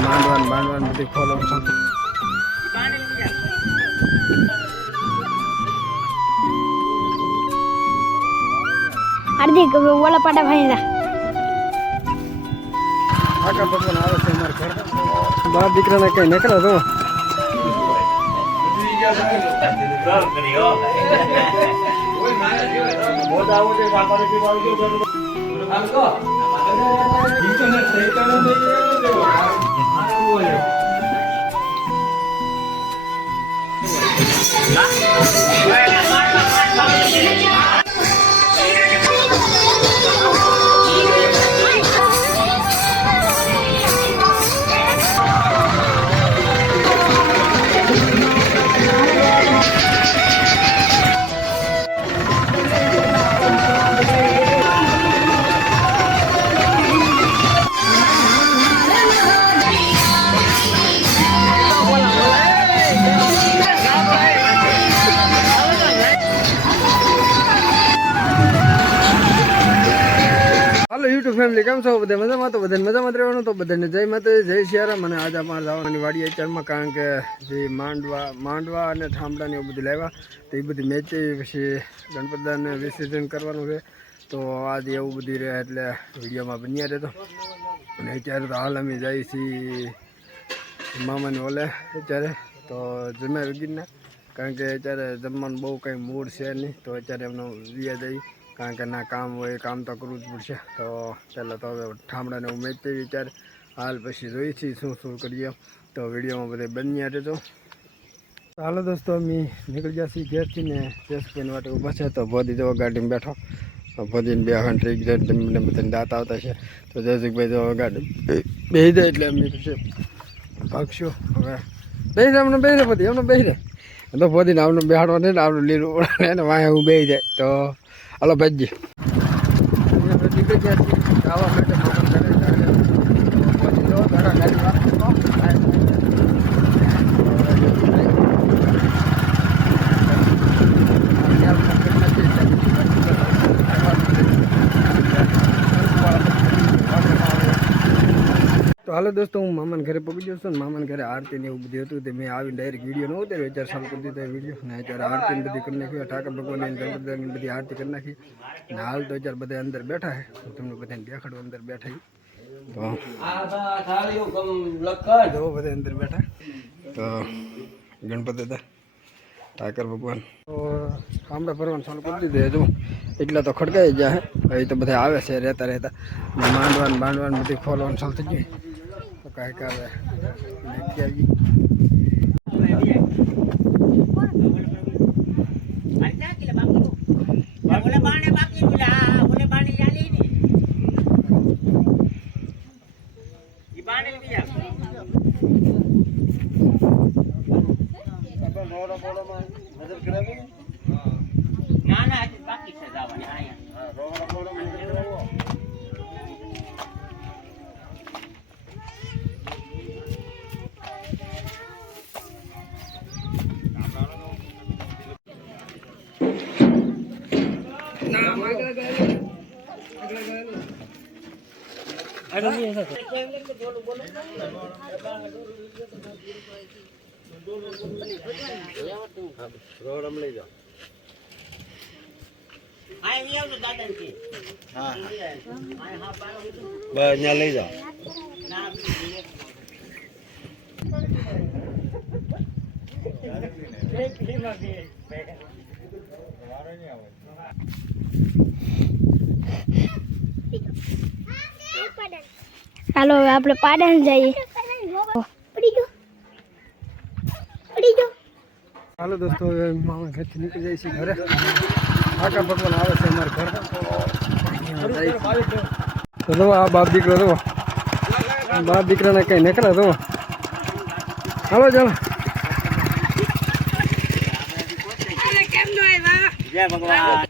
માંડવાનું બધું ખોલવાનું સાથે હાર્દિક ઓલા પાટા ભાઈ આકા ભગવાન આવે છે અમારે ઘર બાપ દીકરાને કઈ નીકળે તો યુટ્યુબ ફેમિલી કેમ છો બધા મજામાં તો બધાને મજામાં રહેવાનું તો બધાને જય માતા જય સિયારામ અને આજે અમારે જવાની વાડી અત્યારમાં કારણ કે જે માંડવા અને ઠામડા ને એવું બધું લાવ્યા તો એ બધી મેચી પછી ગણપતિને વિસર્જન કરવાનું છે તો આજે એવું બધું રહે એટલે વિડીયોમાં બન્યા રહેતો અને અત્યારે તો હાલ અમે જઈએ છીએ મામાની ઓલે અત્યારે તો જમ્યા વગીરના કારણ કે અત્યારે જમવાનું બહુ કંઈ મૂડ છે નહીં તો અત્યારે એમનો વ્યા જઈ કારણ કે ના કામ હોય કામ તો કરવું જ પડશે તો પહેલાં તો હવે ઠામડાને હું મેચ વિચાર હાલ પછી જોઈ છીએ શું કરીએ તો વિડીયોમાં બધે બન્યા રહેતો હાલો દોસ્તો અમે નીકળી ગયા છીએ ઘેરથી ને જસભાઈ માટે ઊભા છે તો ભોદી જવા ગાડીમાં બેઠો ભોદીને બે વખત ટ્રીક જાય મને બધાને દાંત આવતા છે તો જસભાઈ જવા ગાડી બેસી જાય એટલે એમની પછી ભાગશું હવે બેસી જાય અમને બેસી રહે ભોદી એમને બેસી રહે તો ભોદીને આમને બેહાડવા નહીં ને આપણું લીલું ઉડાને એને વાંહે હું બેસી જાય તો હલો ભાઈજી નીકળી ગયા આવા માટે તો હાલો દોસ્તો હું મામાને ઘરે પગી ગયો છું ને મામાને ઘરે આરતી ને એવું બધું હતું તે મેં આવીને ડાયરેક્ટ વિડીયો ન ઉતાર્યો અત્યારે ચાલુ કરી દીધો વિડીયો ને અત્યારે આરતી બધી કરી નાખી ઠાકર ભગવાનની ગણપતિની બધી આરતી કરી નાખી ને હાલ તો અત્યારે બધા અંદર બેઠા છે હું તમને બધાને દેખાડું અંદર બેઠા તો બધા અંદર બેઠા તો ગણપતિ હતા ઠાકર ભગવાન તો આમડા ભરવાનું ચાલુ કરી દીધું હજુ એટલા તો ખડકાઈ ગયા હે એ તો બધા આવે છે રહેતા માંડવાનું બધું ખોલવાનું ચાલુ થઈ ગયું તો કાંઈક આવે રોડમ લઈ જાઓ હા બસ ત્યાં લઈ જાઓ હાલો હવે આપણે પાડન જઈએ હાલો દોસ્તો મામા ઘરથી નીકળી જાય છે ઘરે આકા ભગવાન આવે છે અમારે ઘર તો જો આ બાપ દીકરો જો બાપ દીકરાને કઈ નીકળે તો હાલો ચાલો જય ભગવાન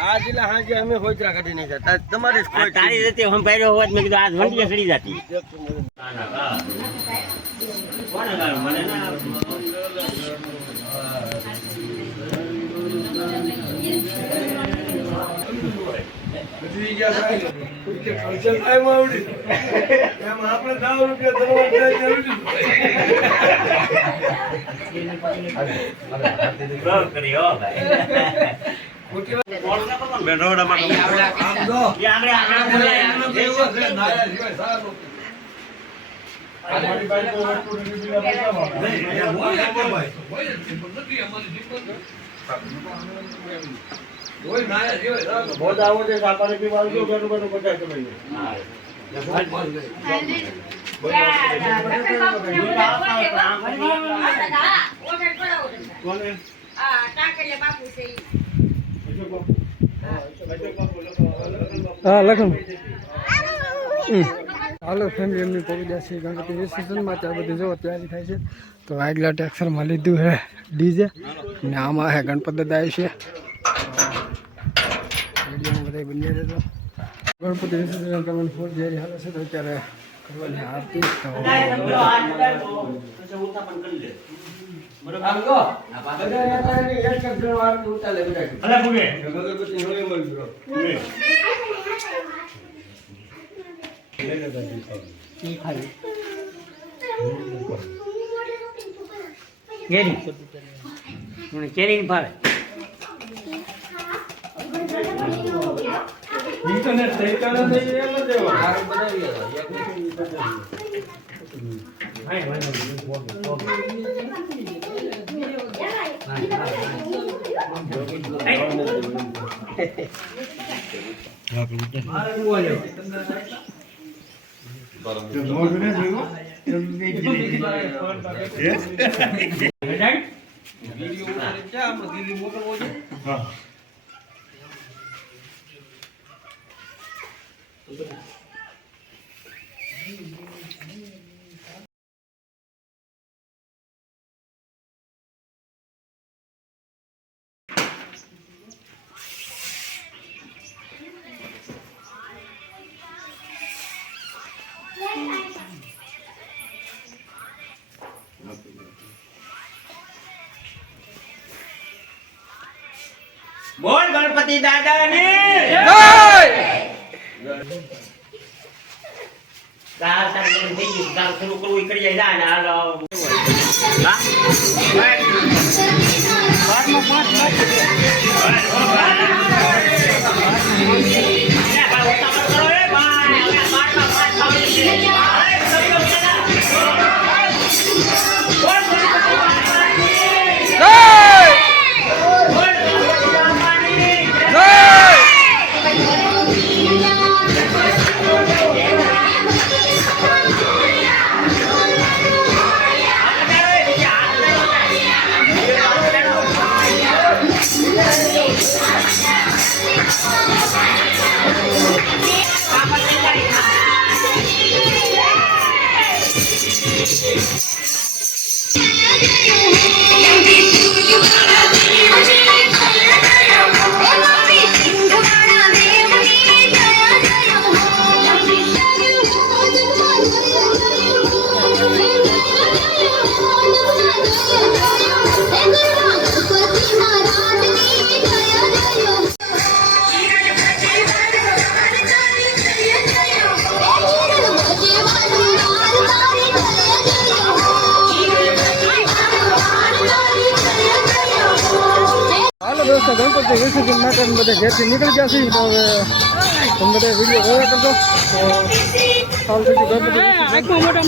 आज हाँ जी हमें हो जरा कभी नहीं जाता तुम्हारी तारी देते हम पैर हुआ मैं तो आज वंटिया सड़ी जाती બધી ગયા સાહેબ કે ખર્ચો થાય આવડી એમ આપણે 10 રૂપિયા દરવા થાય જરૂરી કર્યો ભાઈ બેનોડામાં આમ દો આગળ દેવો છે નાયા જીવે સારું અમારી બાઈ તો વસ્તુ રીબીના પૈસામાં નહીં હોય ભાઈ હોય નથી અમારી જીવન કોઈ નાયા જીવે સારું બોધ આવો છે સાપારી પીવાનું તો ઘણું ઘણું બચાય તમે હા હા લખન હાલો ફેમિલી એમની પહોંચી ગયા છે ગણપતિ વિસર્જનમાં ત્યાં બધી જો તૈયારી થાય છે તો આગલા ટેક્સરમાં લીધું છે ડીજે ને આમાં છે ગણપત દાદા છે વિડીયોમાં બધા બની રહેતો ગણપતિ વિસર્જન કરવાની ફોર તૈયારી હાલે છે તો અત્યારે કરવાની આરતી તો કેરી ભાવે ઇન્ટરનેટ સહીકારા થઈ એમ જ દેવા બોલ ગણપતિ દાદાની જય ગાર સારું થઈ ગયું ગાર થોડું કરવું કરી જાય ના હાલો दोस्तों गणपति विसर्जन માટે બધા ઘેરથી નીકળી ગયા છે તો હવે તમે બધા વિડીયો જોયા કરજો તો હાલ સુધી ગણપતિ આખો મોટો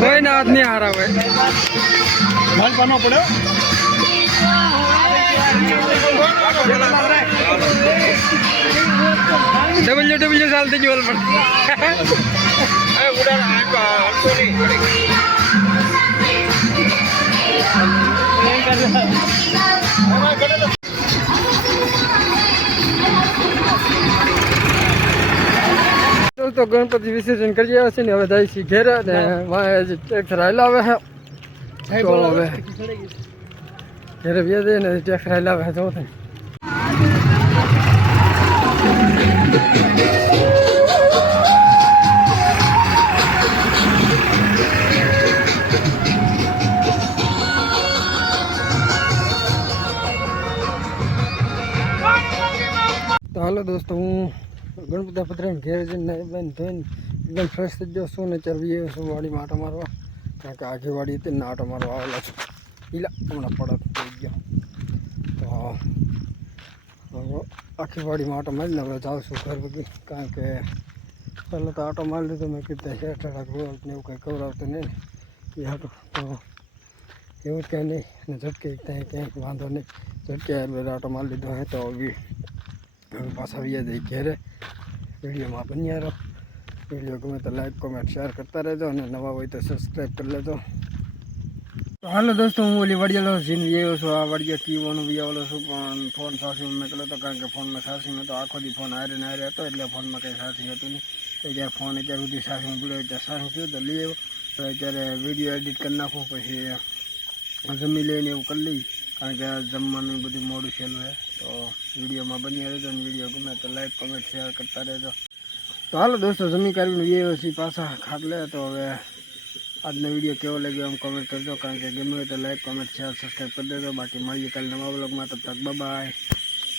કોઈ ના હાથ નહીં હારા હોય માલ પાનો પડ્યો ડબલ્યુ ચાલતી જોલ પણ તો ગણપતિ વિસર્જન કરી આવ્યા છે ને હવે જાય છે ઘેરે ને ટ્રેક્ટર હલાવે છે તો હવે ઘેરે વ્યાજે ને ટ્રેક્ટર હલાવે છે જો થાય તો હાલો દોસ્તો હું ગણપતિ પધરાઈને ઘેર જઈને બંધ થઈને એકદમ ફ્રેશ થઈ ગયો છું ને ચરવી આવ્યો છું વાડીમાં આટો મારવા કારણ કે આખી વાડી હતી ને આટો મારવા આવેલા છું ઈલા હમણાં પડત થઈ ગયો તો હવે આખી વાડીમાં આટો મારીને હવે જાઉં છું ઘર બધી કારણ કે પહેલાં તો આટો મારી લીધો મેં કીધું હેઠળ ગોળ ને એવું કંઈ ખવડાવતું નહીં એ હાટું તો એવું જ કાંઈ નહીં અને ઝટકે ત્યાં ક્યાંય વાંધો નહીં ઝટકે આટો મારી લીધો હે તો હવે પાછા આવી જાય ઘેરે વિડીયોમાં બન્યા રહો વિડીયો ગમે તો લાઈક કોમેન્ટ શેર કરતા રહેજો અને નવા હોય તો સબસ્ક્રાઈબ કરી લેજો તો હાલો દોસ્તો હું ઓલી વડિયાલો સીન આવ્યો છું આ વડિયા ટીવાનો બી આવેલો છું પણ ફોન સાસી મેં કર્યો હતો કારણ કે ફોનમાં સાસી નહોતો આખો દી ફોન હારે હતો એટલે ફોનમાં કંઈ સાસી હતું નહીં તો જ્યારે ફોન અત્યાર સુધી સાસી પડ્યો ત્યારે સાસી થયું તો લઈ આવ્યો તો અત્યારે વિડીયો એડિટ કરી નાખું પછી જમી લઈને એવું કરી લઈ કારણ કે જમવાનું બધું મોડું છેલ્લું છે તો વિડીયોમાં બની રહેજો અને વિડીયો ગમે તો લાઈક કોમેન્ટ શેર કરતા રહેજો તો હાલો દોસ્તો જમી કરીને વિડીયો પછી પાછા ખાટલે તો હવે આજનો વિડીયો કેવો લાગ્યો એમ કોમેન્ટ કરજો કારણ કે ગમે હોય તો લાઈક કોમેન્ટ શેર સબસ્ક્રાઈબ કરી દેજો બાકી મળીએ કાલે નવા બ્લોગમાં તબ તક બાય.